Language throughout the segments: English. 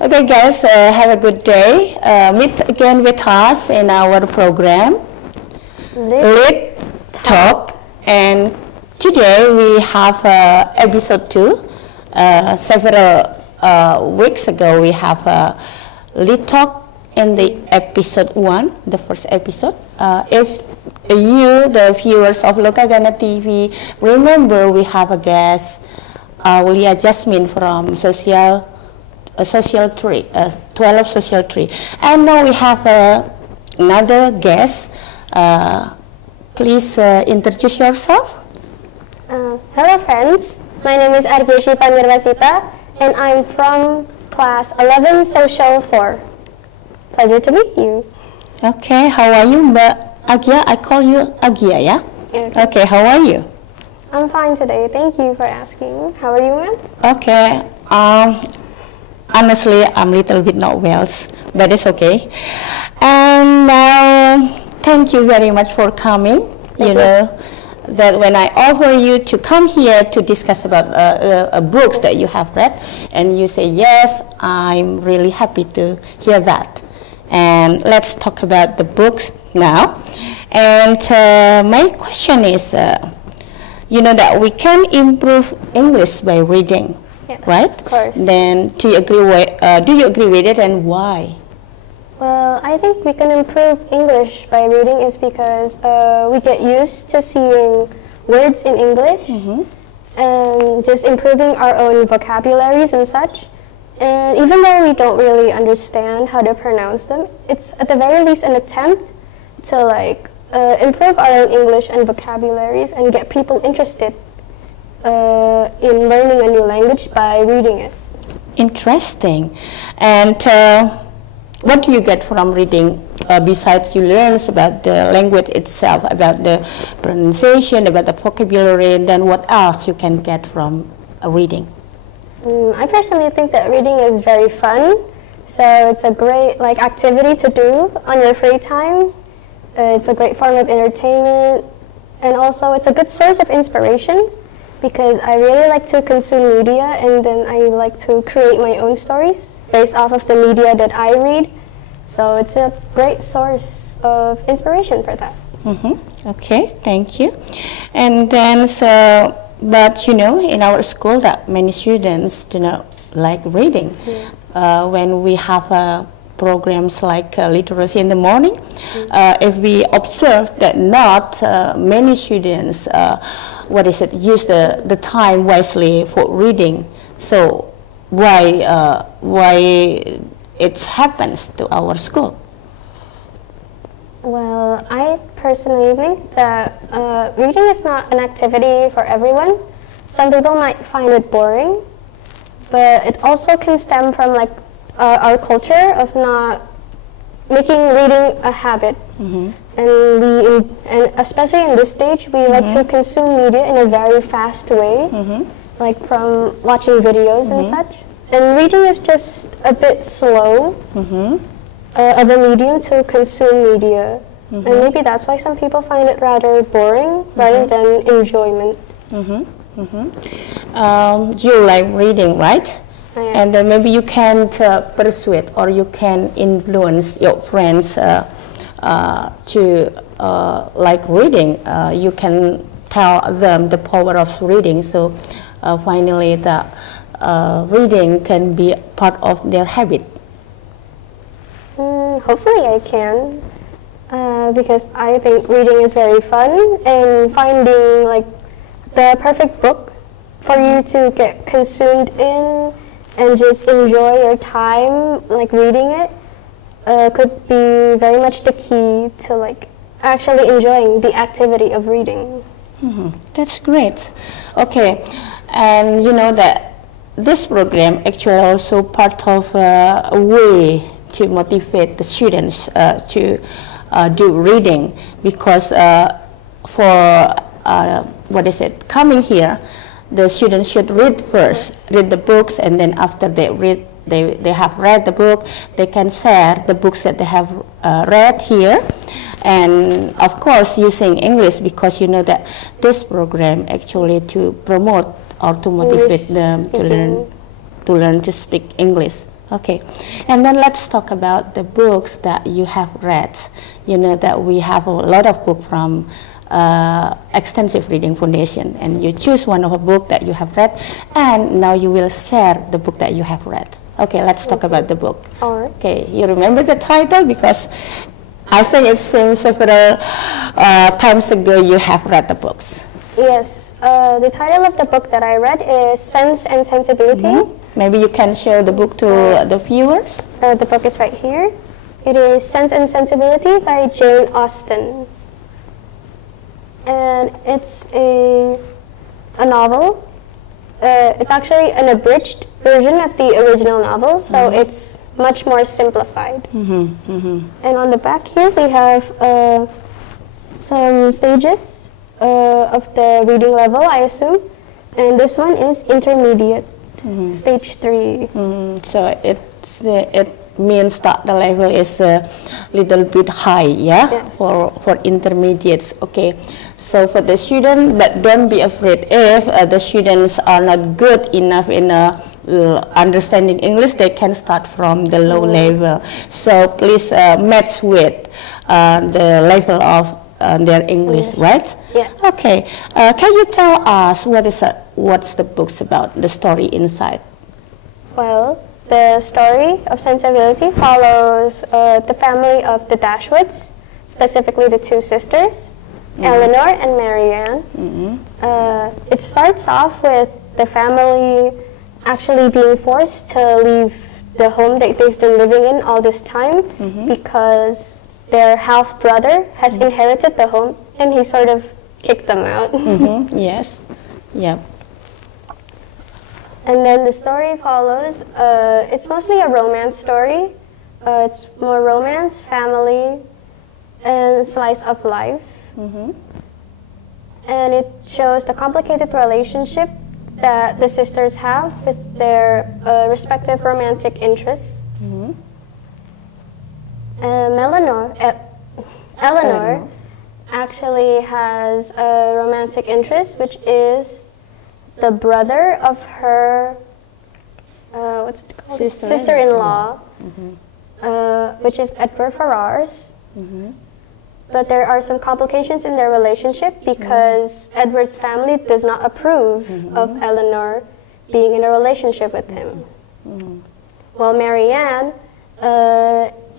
Okay, guys, have a good day. Meet again with us in our program, Lit Talk. And today we have episode 2. Several weeks ago, we have Lit Talk in the episode 1, the first episode. If you, the viewers of Lokaghana TV, remember we have a guest, Wulia Jasmine from Social Tree, 12 Social Tree. And now we have another guest. Please introduce yourself. Hello friends, my name is Argya Syifa Nirwasita and I'm from class 11 Social 4. Pleasure to meet you. Okay, how are you, Mbak Argya? I call you Argya, yeah? Okay, how are you? I'm fine today, thank you for asking. How are you, ma'am? Okay, honestly, I'm a little bit not well, but it's okay. And thank you very much for coming. You know that when I offer you to come here to discuss about books that you have read, and you say yes, I'm really happy to hear that. And let's talk about the books now. And my question is, you know that we can improve English by reading, yes, right? Of course. Then do you agree with it, and why? Well, I think we can improve English by reading is because we get used to seeing words in English and just improving our own vocabularies and such. And even though we don't really understand how to pronounce them, it's at the very least an attempt to improve our own English and vocabularies and get people interested in learning a new language by reading it. Interesting. And what do you get from reading besides you learn about the language itself, about the pronunciation, about the vocabulary, and then what else you can get from reading? I personally think that reading is very fun, so it's a great activity to do on your free time. It's a great form of entertainment, and also it's a good source of inspiration because I really like to consume media and then I like to create my own stories based off of the media that I read. So it's a great source of inspiration for that. Okay, thank you. And then, but you know, in our school that many students do not like reading. Yes. When we have programs like literacy in the morning, if we observe that not many students, use the time wisely for reading. So why it happens to our school? Well, I personally think that reading is not an activity for everyone. Some people might find it boring, but it also can stem from our culture of not making reading a habit. And especially in this stage, we like to consume media in a very fast way, like from watching videos and such. And reading is just a bit slow of a medium to consume media. And maybe that's why some people find it rather boring rather than enjoyment. You like reading, right? Yes. And then maybe you can persuade or you can influence your friends to like reading. You can tell them the power of reading. So finally the reading can be part of their habit. Hopefully I can, because I think reading is very fun, and finding the perfect book for you to get consumed in and just enjoy your time reading it could be very much the key to actually enjoying the activity of reading. That's great. Okay, and you know that this program actually also part of a way to motivate the students to do reading, because for coming here, the students should read first, read the books, and then after they read, they have read the book, they can share the books that they have read here, and of course using English, because you know that this program actually to promote or to motivate them to learn to speak English Okay, and then let's talk about the books that you have read. You know that we have a lot of books from Extensive Reading Foundation, and you choose one of a book that you have read, and now you will share the book that you have read. Okay, let's talk about the book. All right. Okay, you remember the title? Because I think it seems several times ago you have read the books. Yes, the title of the book that I read is Sense and Sensibility. Maybe you can show the book to the viewers. The book is right here. It is Sense and Sensibility by Jane Austen. And it's a novel. It's actually an abridged version of the original novel, so it's much more simplified. And on the back here we have some stages of the reading level, I assume. And this one is intermediate. Stage 3. So it means that the level is a little bit high, yeah, yes. for intermediates. Okay, so for the student, but don't be afraid if the students are not good enough in understanding English, they can start from the low level. So please match with the level of their English, right? Yes. Okay. Can you tell us what's the book's about, the story inside? Well, the story of Sensibility follows the family of the Dashwoods, specifically the two sisters, Eleanor and Marianne. It starts off with the family actually being forced to leave the home that they've been living in all this time because their half brother has inherited the home and he sort of kicked them out. Yes. Yeah. And then the story follows, it's mostly a romance story. It's more romance, family, and slice of life. And it shows the complicated relationship that the sisters have with their respective romantic interests. Eleanor actually has a romantic interest, which is the brother of her what's it called? Sister-in-law, which is Edward Ferrars. But there are some complications in their relationship because Edward's family does not approve of Eleanor being in a relationship with him. While Marianne,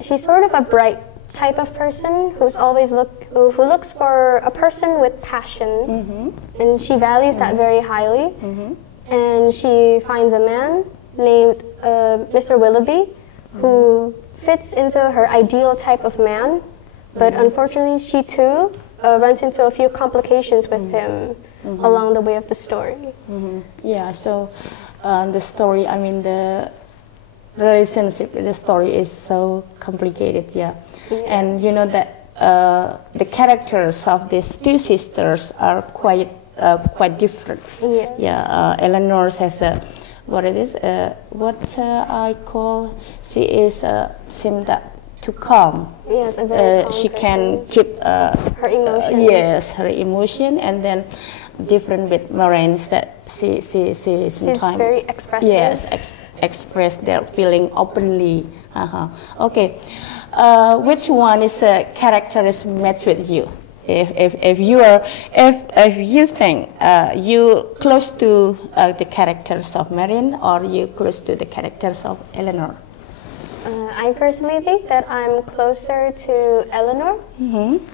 she's sort of a bright type of person who looks for a person with passion, and she values that very highly. And she finds a man named Mr. Willoughby who fits into her ideal type of man, but unfortunately she too runs into a few complications with him along the way of the story. Yeah, so the story, I mean the relationship in the story is so complicated, yeah. Yes. And you know that the characters of these two sisters are quite different. Yes. Yeah, Eleanor has a I call, she is seem that to calm. Yes, a very she can keep her emotions. Yes, her emotion, and then different with Marianne's that she sometimes very expressive. Yes, express their feeling openly. Okay, which one is a character is matched with you? If you think you close to the characters of Marianne, or you close to the characters of Eleanor? I personally think that I'm closer to Eleanor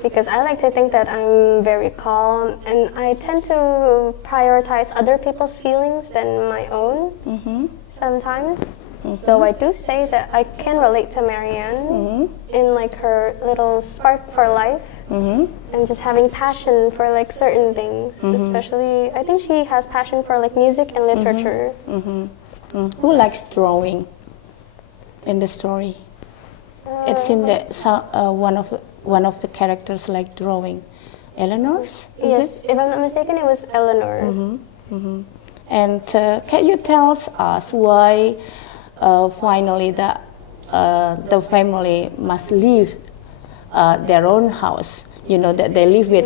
because I like to think that I'm very calm and I tend to prioritize other people's feelings than my own sometimes. Though I do say that I can relate to Marianne in like her little spark for life and just having passion for like certain things. Especially, I think she has passion for like music and literature. Who likes drawing in the story? It seemed that one of the characters like drawing. Eleanor's? Yes, if I'm not mistaken, it was Eleanor. And can you tell us why finally the family must leave their own house? You know that they live with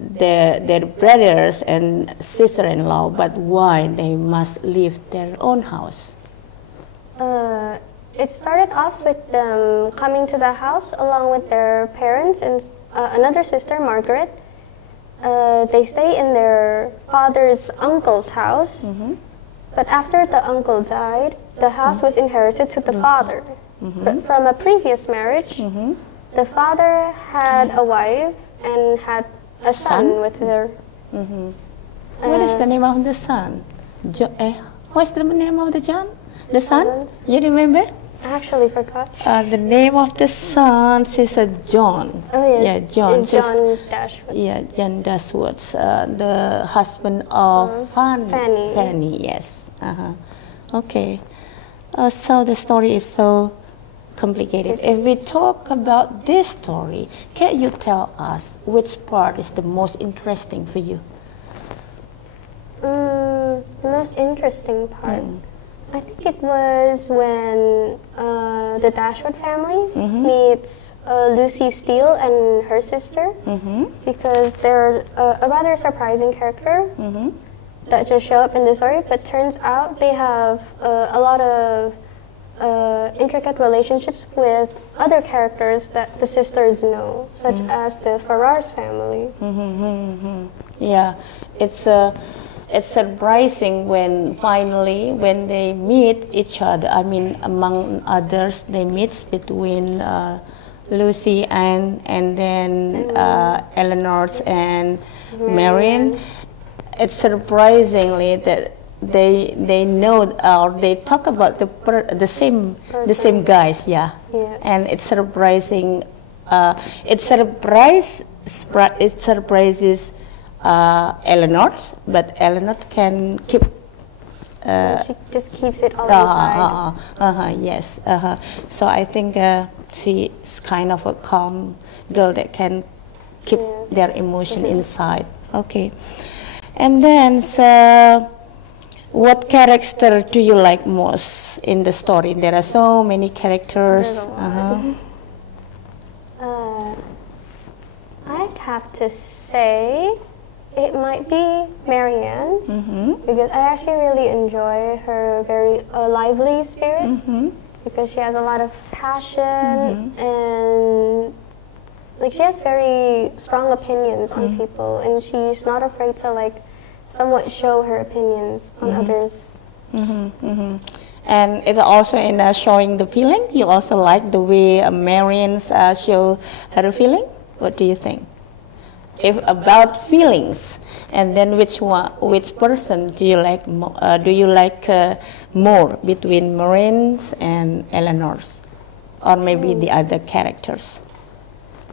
their brothers and sister-in-law, but why they must leave their own house? It started off with them coming to the house along with their parents and another sister, Margaret. They stay in their father's uncle's house, but after the uncle died, the house was inherited to the father. But from a previous marriage, the father had a wife and had a son with her. What is the name of the son? What's the name of the son? The son? You remember? I actually forgot. The name of the son is John. Oh, yes. Yeah, John. John Dashwood. Yeah, John Dashwood, the husband of Fanny. Fanny, yes. Okay. So the story is so complicated. If we talk about this story, can you tell us which part is the most interesting for you? The most interesting part? I think it was when the Dashwood family meets Lucy Steele and her sister, because they're a rather surprising character that just show up in the story, but turns out they have a lot of intricate relationships with other characters that the sisters know, such as the Ferrars family. Yeah, it's surprising when finally when they meet each other. I mean, among others, they meet between Lucy and then Eleanor and Marion. It's surprisingly that they know or they talk about the same guys, yeah. Yes. And it's surprising. It surprises Eleanor, but Eleanor can keep. She just keeps it all inside. Yes. So I think she's kind of a calm girl that can keep their emotion inside. Okay. And then, so what character do you like most in the story? There are so many characters. I'd have to say it might be Marianne, because I actually really enjoy her very lively spirit, because she has a lot of passion and like she has very strong opinions on people, and she's not afraid to like somewhat show her opinions on others. And it's also in showing the feeling. You also like the way Marian's show her feeling. What do you think? If about feelings, and then which person do you like? Do you like more between Marian's and Eleanor's, or maybe the other characters?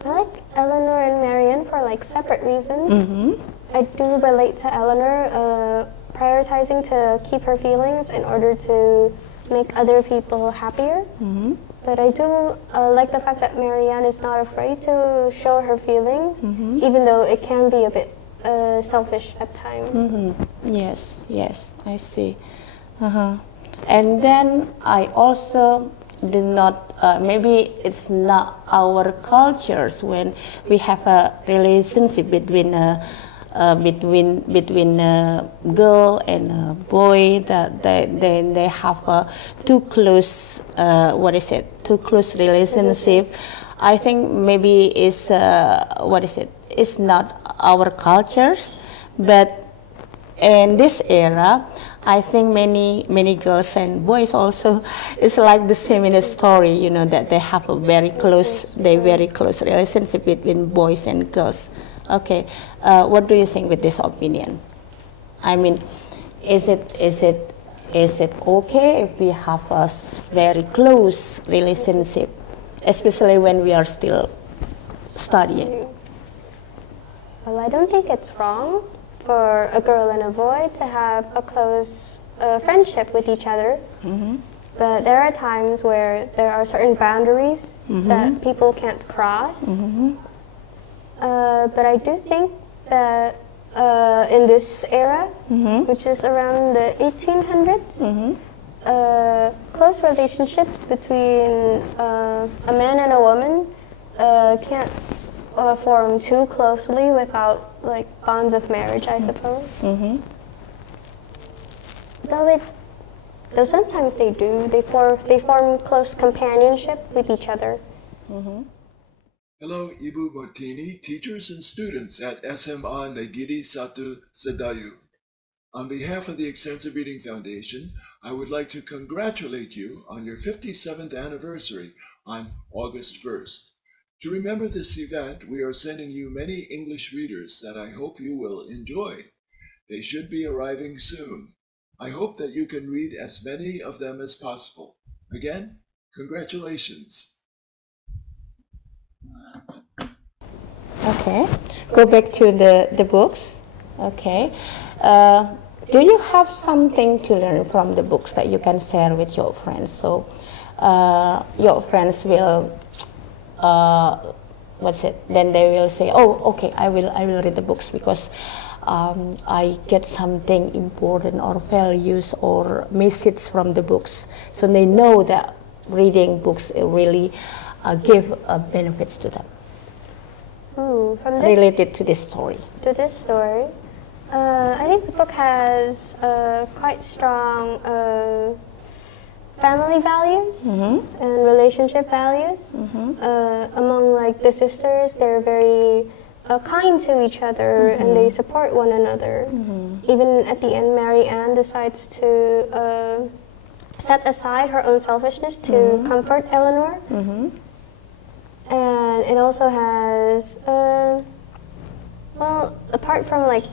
I like Eleanor and Marianne for like separate reasons. I do relate to Eleanor prioritizing to keep her feelings in order to make other people happier. But I do like the fact that Marianne is not afraid to show her feelings, even though it can be a bit selfish at times. Yes, I see. And then I also did not, maybe it's not our cultures when we have a relationship between a girl and a boy, that they have a too close too close relationship. I think maybe it's it's not our cultures, but in this era I think many girls and boys also it's like the same in the story, you know, that they have a very close relationship between boys and girls. Okay, what do you think with this opinion? I mean, is it okay if we have a very close relationship, especially when we are still studying? Well, I don't think it's wrong for a girl and a boy to have a close friendship with each other. But there are times where there are certain boundaries that people can't cross. But I do think that in this era, which is around the 1800s, close relationships between a man and a woman can't form too closely without like bonds of marriage, I suppose. Though Though sometimes they do. They form close companionship with each other. Hello, Ibu Martini, teachers and students at SMA Negeri 1 Sedayu. On behalf of the Extensive Reading Foundation, I would like to congratulate you on your 57th anniversary on August 1st. To remember this event, we are sending you many English readers that I hope you will enjoy. They should be arriving soon. I hope that you can read as many of them as possible. Again, congratulations. Okay, go back to the books. Okay, do you have something to learn from the books that you can share with your friends? So your friends will, then they will say, oh, okay, I will read the books because I get something important or values or message from the books. So they know that reading books really give benefits to them. From this, related to this story. I think the book has quite strong family values and relationship values. Among like the sisters, they're very kind to each other and they support one another. Even at the end, Mary Ann decides to set aside her own selfishness to comfort Eleanor. And it also has, well, apart from like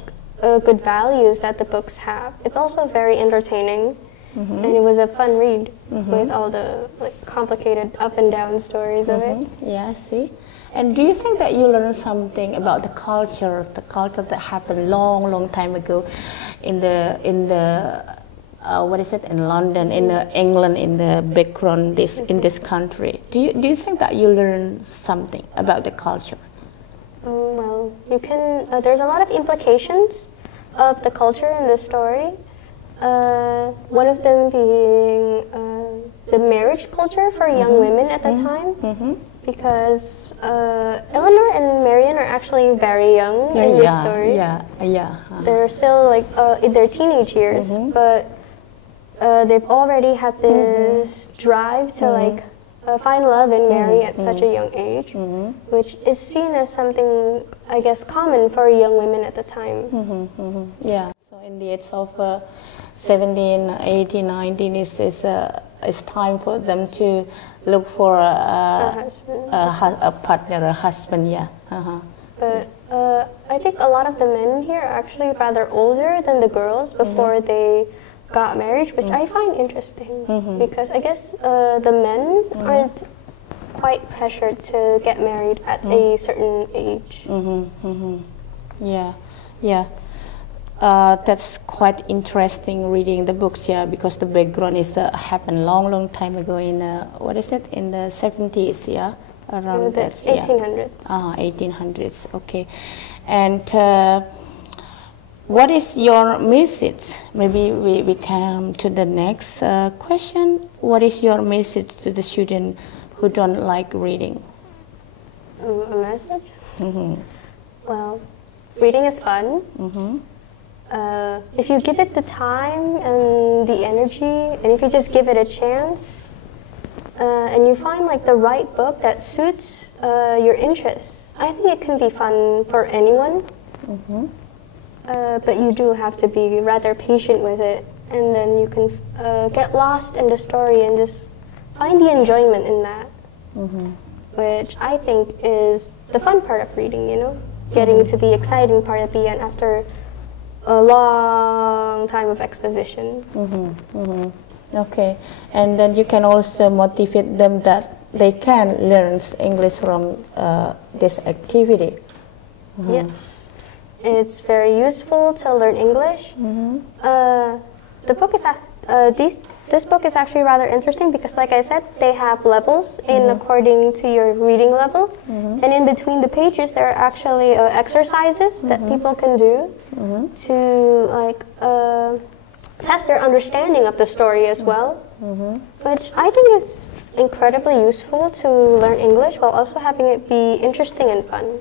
good values that the books have, it's also very entertaining. And it was a fun read with all the like complicated up and down stories of it. Yeah, I see. And do you think that you learned something about the culture that happened long time ago in the what is it, in London, in England, in the background in this country? Do you think that you learned something about the culture? Well, you can. There's a lot of implications of the culture in this story. One of them being the marriage culture for young women at the time, because Eleanor and Marian are actually very young in this story. They're still like in their teenage years, but they've already had this drive to like find love and marry at such a young age, which is seen as something, I guess, common for young women at the time. Yeah. So in the age of 17, 18, 19, it's time for them to look for a partner, a husband. Yeah. But I think a lot of the men here are actually rather older than the girls before they got married, which I find interesting because I guess the men aren't quite pressured to get married at a certain age. Yeah. That's quite interesting reading the books, because the background is happened long time ago in what is it, in the 70s, around that, 1800s. 1800s. Okay, and what is your message? Maybe we come to the next question. What is your message to the student who don't like reading? A message? Well, reading is fun. If you give it the time and the energy, and if you just give it a chance, and you find like the right book that suits your interests, I think it can be fun for anyone. But you do have to be rather patient with it, and then you can get lost in the story and just find the enjoyment in that, which I think is the fun part of reading, getting to the exciting part at the end after a long time of exposition. Okay, and then you can also motivate them that they can learn English from this activity. Yes, it's very useful to learn English. The book is this book is actually rather interesting because, like I said, they have levels in according to your reading level, and in between the pages there are actually exercises that people can do to like test their understanding of the story as well, which I think is incredibly useful to learn English while also having it be interesting and fun.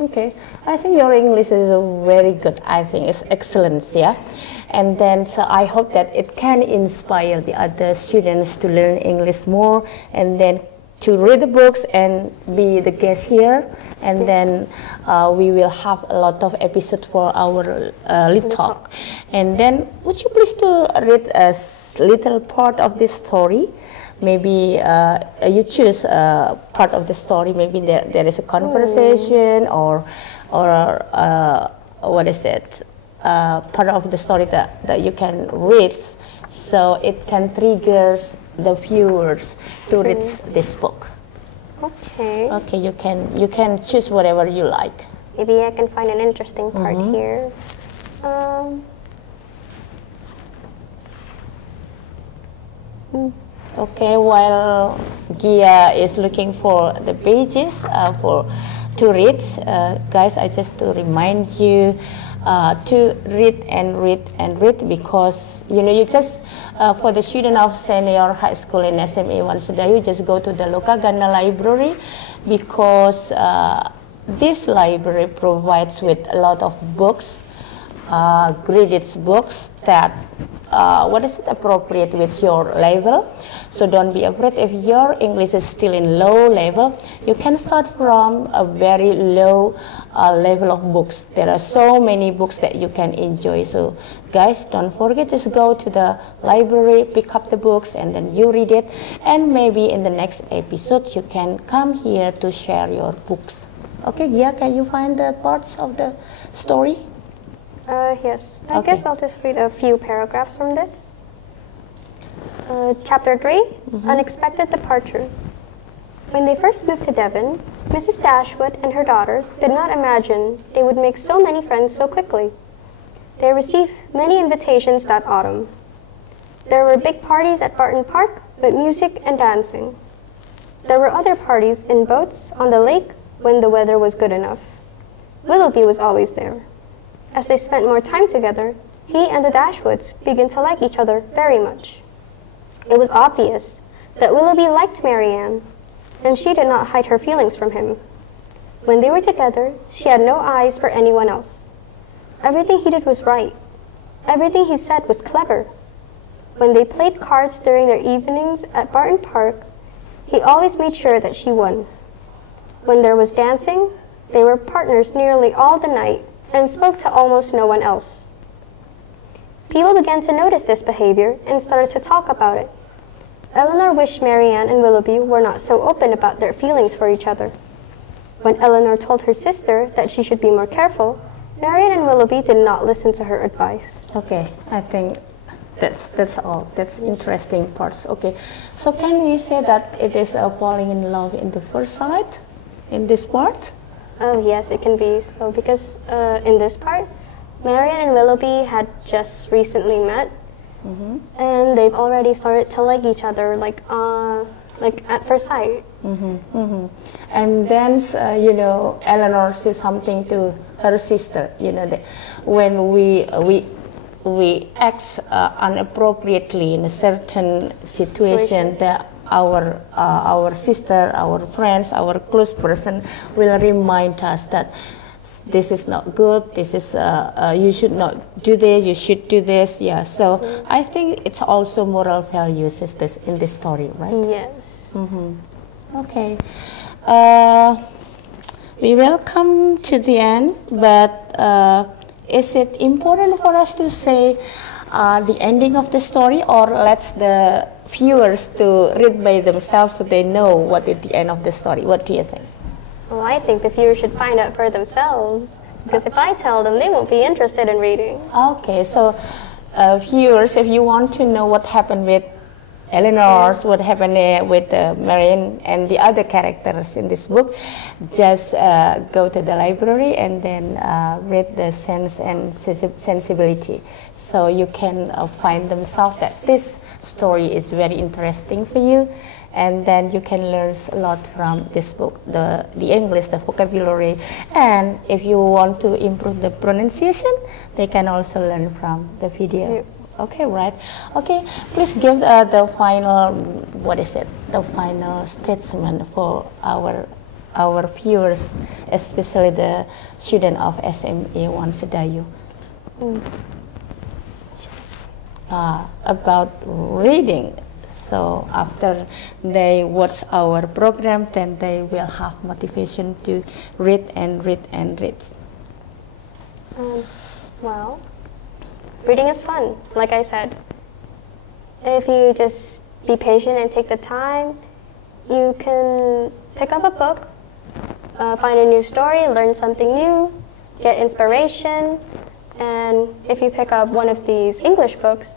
Okay, I think your English is very good. I think it's excellent, yeah. And then so I hope that it can inspire the other students to learn English more, and then to read the books and be the guest here. And then we will have a lot of episodes for our Lit Talk. And then would you please to read a little part of this story? Maybe you choose part of the story. Maybe there is a conversation or what is it? Part of the story that you can read, so it can trigger the viewers to read this book. Okay. Okay, you can choose whatever you like. Maybe I can find an interesting part here. Okay, while Gia is looking for the pages to read, guys, I just to remind you to read and read and read, because you just for the student of senior high school in SMA 1 Sedayu, just go to the Lokaghana library, because this library provides with a lot of books, graded books that what is it appropriate with your level. So don't be afraid if your English is still in low level. You can start from a very low level of books. There are so many books that you can enjoy. So guys, don't forget, just go to the library, pick up the books, and then you read it. And maybe in the next episode you can come here to share your books. Okay, Gia, can you find the parts of the story? Yes. I guess I'll just read a few paragraphs from this. Chapter 3, Unexpected Departures. When they first moved to Devon, Mrs. Dashwood and her daughters did not imagine they would make so many friends so quickly. They received many invitations that autumn. There were big parties at Barton Park with music and dancing. There were other parties in boats on the lake when the weather was good enough. Willoughby was always there. As they spent more time together, he and the Dashwoods began to like each other very much. It was obvious that Willoughby liked Marianne, and she did not hide her feelings from him. When they were together, she had no eyes for anyone else. Everything he did was right. Everything he said was clever. When they played cards during their evenings at Barton Park, he always made sure that she won. When there was dancing, they were partners nearly all the night and spoke to almost no one else. People began to notice this behavior and started to talk about it. Eleanor wished Marianne and Willoughby were not so open about their feelings for each other. When Eleanor told her sister that she should be more careful, Marianne and Willoughby did not listen to her advice. Okay, I think that's all. That's interesting parts. Okay, so can we say that it is falling in love in the first sight in this part? Oh yes, it can be so, because in this part, Marianne and Willoughby had just recently met, and they've already started to like each other, like at first sight. And then Eleanor says something to her sister. That when we act inappropriately in a certain situation, that our sister, our friends, our close person will remind us that this is not good, this is you should not do this, you should do this. Yeah, so I think it's also moral values in this story, right? Yes. Okay, we will come to the end, but is it important for us to say the ending of the story, or let the viewers to read by themselves so they know what is the end of the story? What do you think? Well, I think the viewers should find out for themselves, because if I tell them, they won't be interested in reading. Okay, so viewers, if you want to know what happened with Eleanor, what happened with Marianne and the other characters in this book, just go to the library and then read the Sense and Sensibility. So you can find themselves that this story is very interesting for you, and then you can learn a lot from this book, the English, the vocabulary, and if you want to improve the pronunciation, they can also learn from the video. Yep. Okay, right. Okay, please give the final, the final statement for our our viewers, especially the student of SMA1 Sedayu. About reading. So after they watch our program, then they will have motivation to read and read and read. Well, reading is fun, like I said. If you just be patient and take the time, you can pick up a book, find a new story, learn something new, get inspiration, and if you pick up one of these English books,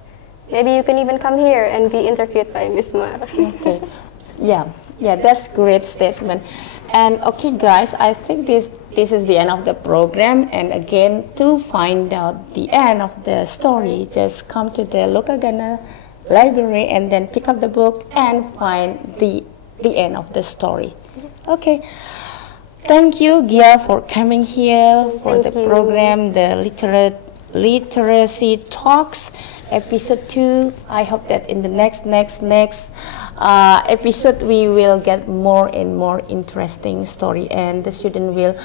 maybe you can even come here and be interviewed by Miss Mar. Okay, yeah, that's great statement. And okay, guys, I think this is the end of the program. And again, to find out the end of the story, just come to the Lokaghana library and then pick up the book and find the end of the story. Okay. Thank you, Gia, for coming here for the program, the Literacy Talks, episode 2. I hope that in the next episode we will get more and more interesting story, and the student will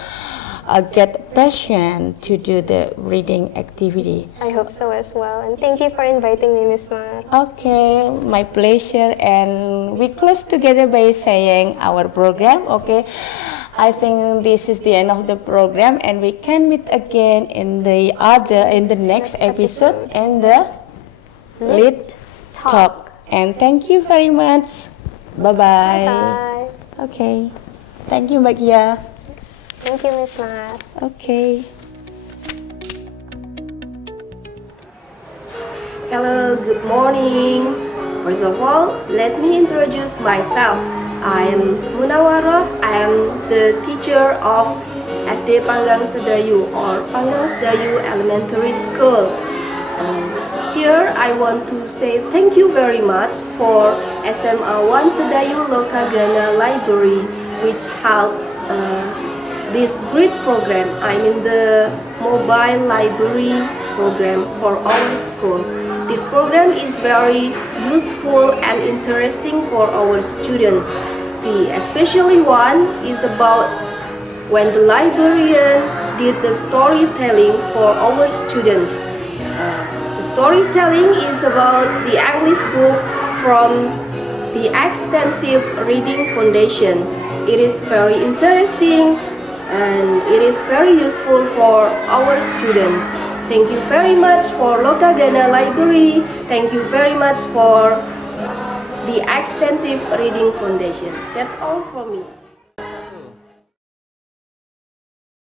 get passion to do the reading activity. I hope so as well, and thank you for inviting me, Miss Mar. Okay, my pleasure, and we close together by saying our program. Okay, I think this is the end of the program, and we can meet again in the next episode and the Lit Talk. And thank you very much. Bye bye. Bye. Okay, thank you, Mbak Gia. Thank you, Miss Mar. Okay. Hello, good morning. First of all, let me introduce myself. I am Munawarah. I am the teacher of SD Panggang Sedayu or Panggang Sedayu Elementary School. Here I want to say thank you very much for SMA1 Sedayu Lokaghana Library, which helped this great program. I mean the mobile library program for our school. This program is very useful and interesting for our students. The especially one is about when the librarian did the storytelling for our students. The storytelling is about the English book from the Extensive Reading Foundation. It is very interesting and it is very useful for our students. Thank you very much for Lokaghana Library. Thank you very much for the Extensive Reading Foundation. That's all from me.